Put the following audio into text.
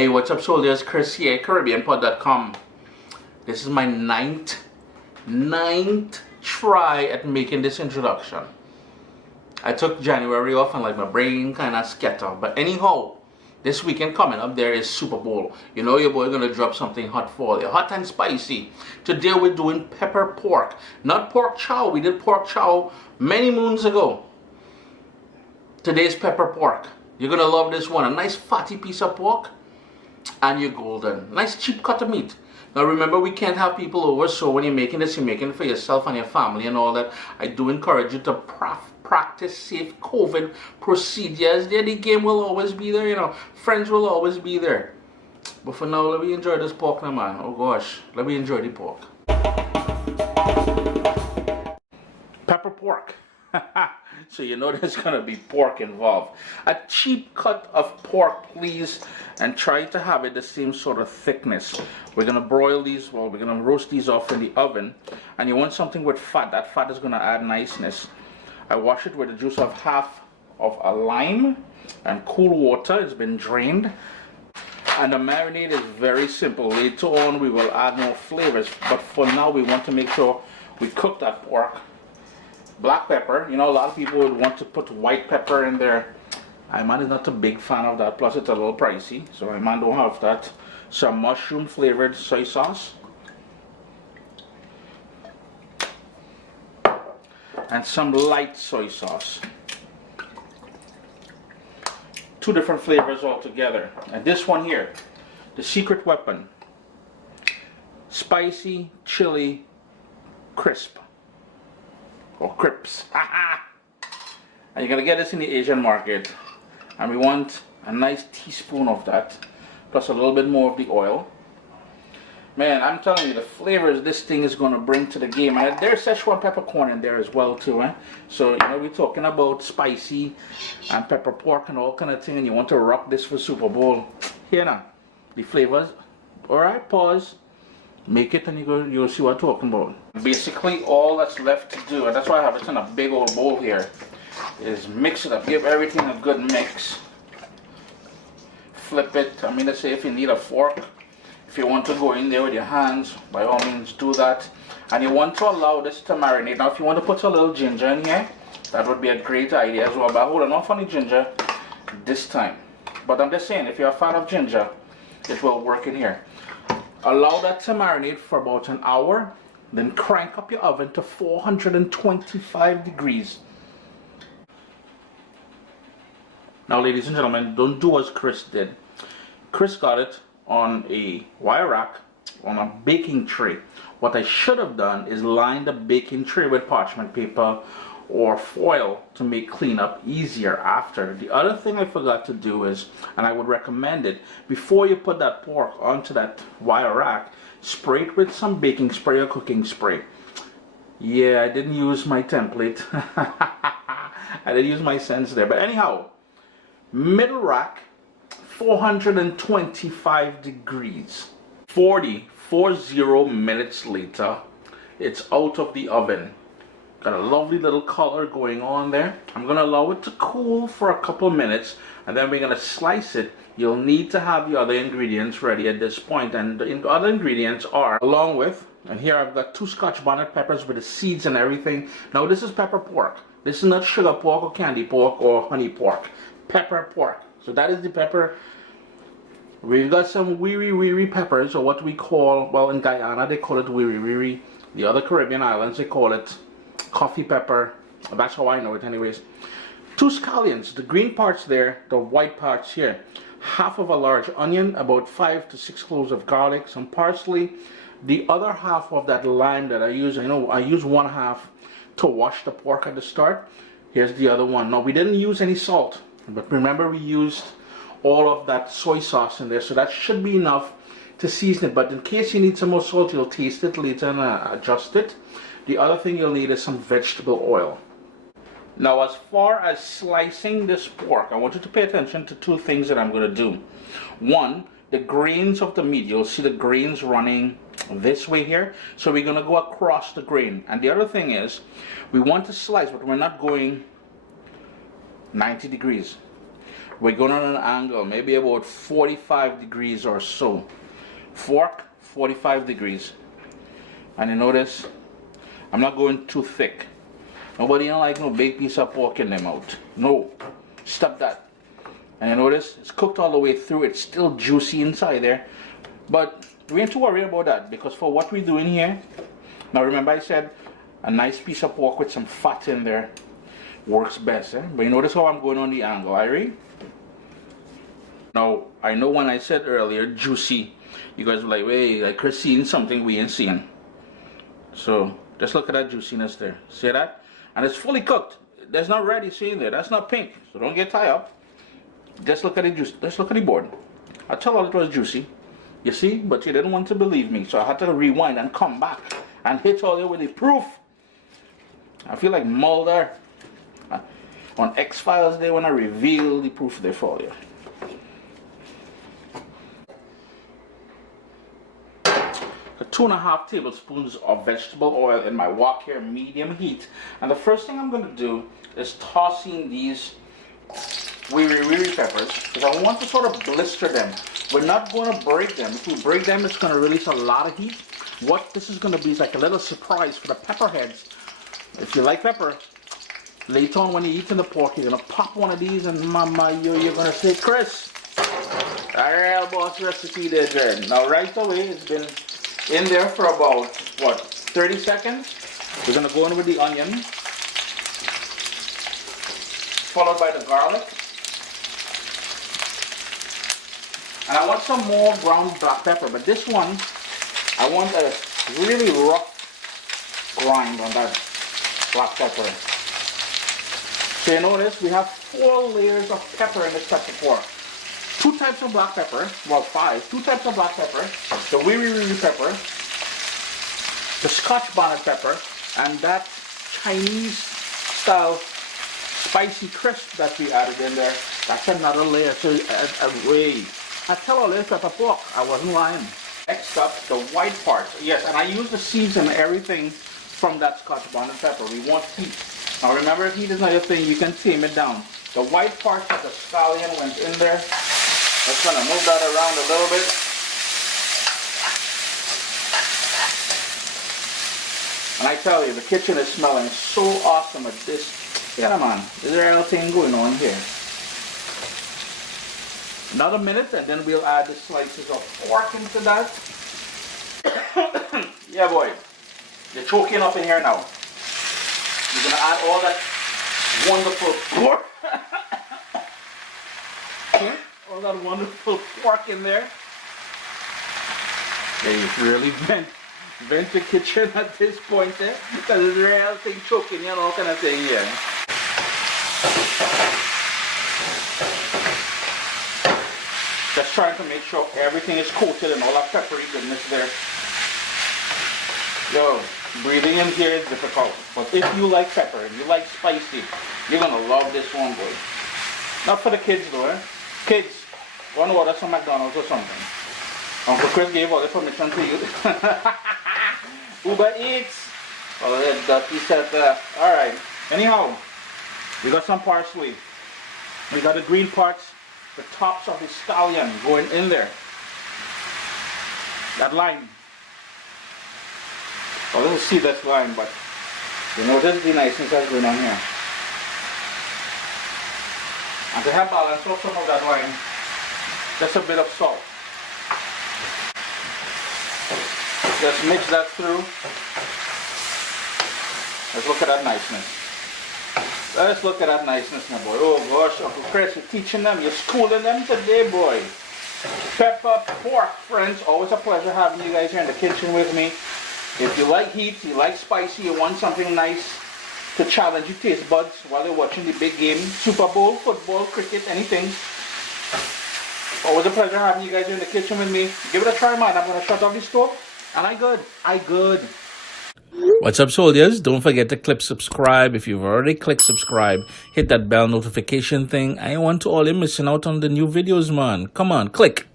Hey, what's up, soldiers? Chris here, CaribbeanPod.com. This is my ninth try at making this introduction. I took January off and like my brain kind of scattered. But anyhow, this weekend coming up, there is Super Bowl. You know your boy gonna drop something hot for you, hot and spicy. Today we're doing pepper pork, not pork chow. We did pork chow many moons ago. Today's pepper pork. You're gonna love this one. A nice fatty piece of pork. And you're golden. Nice cheap cut of meat. Now remember, we can't have people over, so when you're making this, you're making it for yourself and your family and all that. I do encourage you to practice safe COVID procedures. There, the game will always be there, you know. Friends will always be there. But for now, let me enjoy this pork now, man. Oh gosh, let me enjoy the pork. Pepper pork. So you know there's gonna be pork involved. A cheap cut of pork, please, and try to have it the same sort of thickness. We're gonna broil these, well, we're gonna roast these off in the oven, and you want something with fat. That fat is gonna add niceness. I wash it with the juice of half of a lime and cool water. It's been drained. And the marinade is very simple. Later on we will add more flavors, but for now we want to make sure we cook that pork. Black pepper, you know, a lot of people would want to put white pepper in there. My man is not a big fan of that, plus it's a little pricey, so my man don't have that. Some mushroom flavored soy sauce. And some light soy sauce. Two different flavors altogether. And this one here, the secret weapon. Spicy chili crisp. Or crisps. And you're gonna get this in the Asian market. And we want a nice teaspoon of that. Plus a little bit more of the oil. Man, I'm telling you, the flavors this thing is gonna bring to the game. And there's Szechuan peppercorn in there as well too, eh? So, you know, we're talking about spicy and pepper pork and all kind of thing, and you want to rock this for Super Bowl. Here now, the flavors. Alright, pause. Make it and you'll see what I'm talking about. Basically all that's left to do, and that's why I have it in a big old bowl here, is mix it up. Give everything a good mix. Flip it. I mean, let's say if you need a fork, if you want to go in there with your hands, by all means do that. And you want to allow this to marinate. Now if you want to put a little ginger in here, that would be a great idea as well. But hold on, off on the ginger this time. But I'm just saying, if you're a fan of ginger, it will work in here. Allow that to marinate for about an hour, then crank up your oven to 425 degrees. Now, ladies and gentlemen, don't do as Chris did. Chris got it on a wire rack on a baking tray. What I should have done is line the baking tray with parchment paper or foil to make cleanup easier after. The other thing I forgot to do is, and I would recommend it, before you put that pork onto that wire rack, spray it with some baking spray or cooking spray. Yeah, I didn't use my template. I didn't use my sense there. But anyhow, middle rack, 425 degrees. 40 minutes later, it's out of the oven. Got a lovely little color going on there. I'm going to allow it to cool for a couple minutes, and then we're going to slice it. You'll need to have the other ingredients ready at this point, and the other ingredients are, along with, and here I've got 2 scotch bonnet peppers with the seeds and everything. Now this is pepper pork. This is not sugar pork or candy pork or honey pork. Pepper pork. So that is the pepper. We've got some wiri peppers, or what we call, well, in Guyana they call it wiri. The other Caribbean islands they call it coffee pepper. That's how I know it anyways. 2 scallions, the green parts there, the white parts here. Half of a large onion, about 5 to 6 cloves of garlic, some parsley. The other half of that lime that I use, I know I use 1/2 to wash the pork at the start. Here's the other one. Now we didn't use any salt, but remember we used all of that soy sauce in there, so that should be enough to season it. But in case you need some more salt, you'll taste it later and adjust it. The other thing you'll need is some vegetable oil. Now as far as slicing this pork, I want you to pay attention to 2 things that I'm going to do. One, the grains of the meat. You'll see the grains running this way here. So we're going to go across the grain. And the other thing is, we want to slice, but we're not going 90 degrees. We're going on an angle, maybe about 45 degrees or so. Fork, 45 degrees. And you notice, I'm not going too thick. Nobody don't like no big piece of pork in their mouth. No, stop that. And you notice, it's cooked all the way through. It's still juicy inside there. But we ain't too worried about that, because for what we're doing here, now remember I said a nice piece of pork with some fat in there works best. But you notice how I'm going on the angle, Irie? Now, I know when I said earlier, juicy, you guys were like, wait, like Chris seeing something we ain't seeing. So, just look at that juiciness there. See that? And it's fully cooked. There's not red you see in there. That's not pink. So don't get tied up. Just look at the juice. Just look at the board. I told you it was juicy. You see? But you didn't want to believe me. So I had to rewind and come back and hit all you with the proof. I feel like Mulder on X-Files they want to reveal the proof there for you. The 2.5 tablespoons of vegetable oil in my wok here, medium heat. And the first thing I'm going to do is toss in these wiri peppers, because I want to sort of blister them. We're not going to break them. If we break them, it's going to release a lot of heat. What this is going to be is like a little surprise for the pepper heads. If you like pepper, later on when you're eating the pork, you're going to pop one of these and mama, you're going to say, Chris, a real boss recipe there, Jared. Now right away, it's been in there for about, what, 30 seconds. We're going to go in with the onion, followed by the garlic. And I want some more ground black pepper, but this one, I want a really rough grind on that black pepper. So you notice we have 4 layers of pepper in this pepper pork. 2 types of black pepper, well 5, 2 types of black pepper, the wiri pepper, the scotch bonnet pepper, and that Chinese style spicy crisp that we added in there. That's another layer. So I tell all this pepper pork, I wasn't lying. Next up, the white part. Yes, and I use the seeds and everything from that scotch bonnet pepper. We want heat. Now remember, if heat is not your thing, you can tame it down. The white part of the scallion went in there. Let's kind of move that around a little bit. And I tell you, the kitchen is smelling so awesome at this. Yeah, man, there's a real thing going on here. Another minute, and then we'll add the slices of pork into that. Yeah, boy, you're choking up in here now. You're gonna add all that wonderful pork. All that wonderful pork in there. Yeah, you really vent the kitchen at this point there, because it's a real thing choking, you know, all kind of thing here. Just trying to make sure everything is coated and all that peppery goodness there. Yo, breathing in here is difficult, but if you like pepper, if you like spicy, you're gonna love this one, boy. Not for the kids though, eh? Kids, go and order some McDonald's or something. Uncle Chris gave all the permission to you. Uber Eats. Oh, that dirty set there. Alright, anyhow, we got some parsley. We got the green parts, the tops of the scallion going in there. That line. A little seedless line, but you notice the niceness that's going on here. And to help balance out some of that line, just a bit of salt. Just mix that through. Let's look at that niceness. Let's look at that niceness now, boy. Oh gosh, Uncle Chris, you're teaching them, you're schooling them today, boy. Pepper pork, friends. Always a pleasure having you guys here in the kitchen with me. If you like heat, you like spicy, you want something nice to challenge your taste buds while you're watching the big game, Super Bowl, football, cricket, anything. Always a pleasure having you guys here in the kitchen with me. Give it a try, man. I'm going to shut off the stove. And I good. What's up, soldiers? Don't forget to click subscribe. If you've already clicked subscribe, hit that bell notification thing. I want to all you missing out on the new videos, man. Come on, click.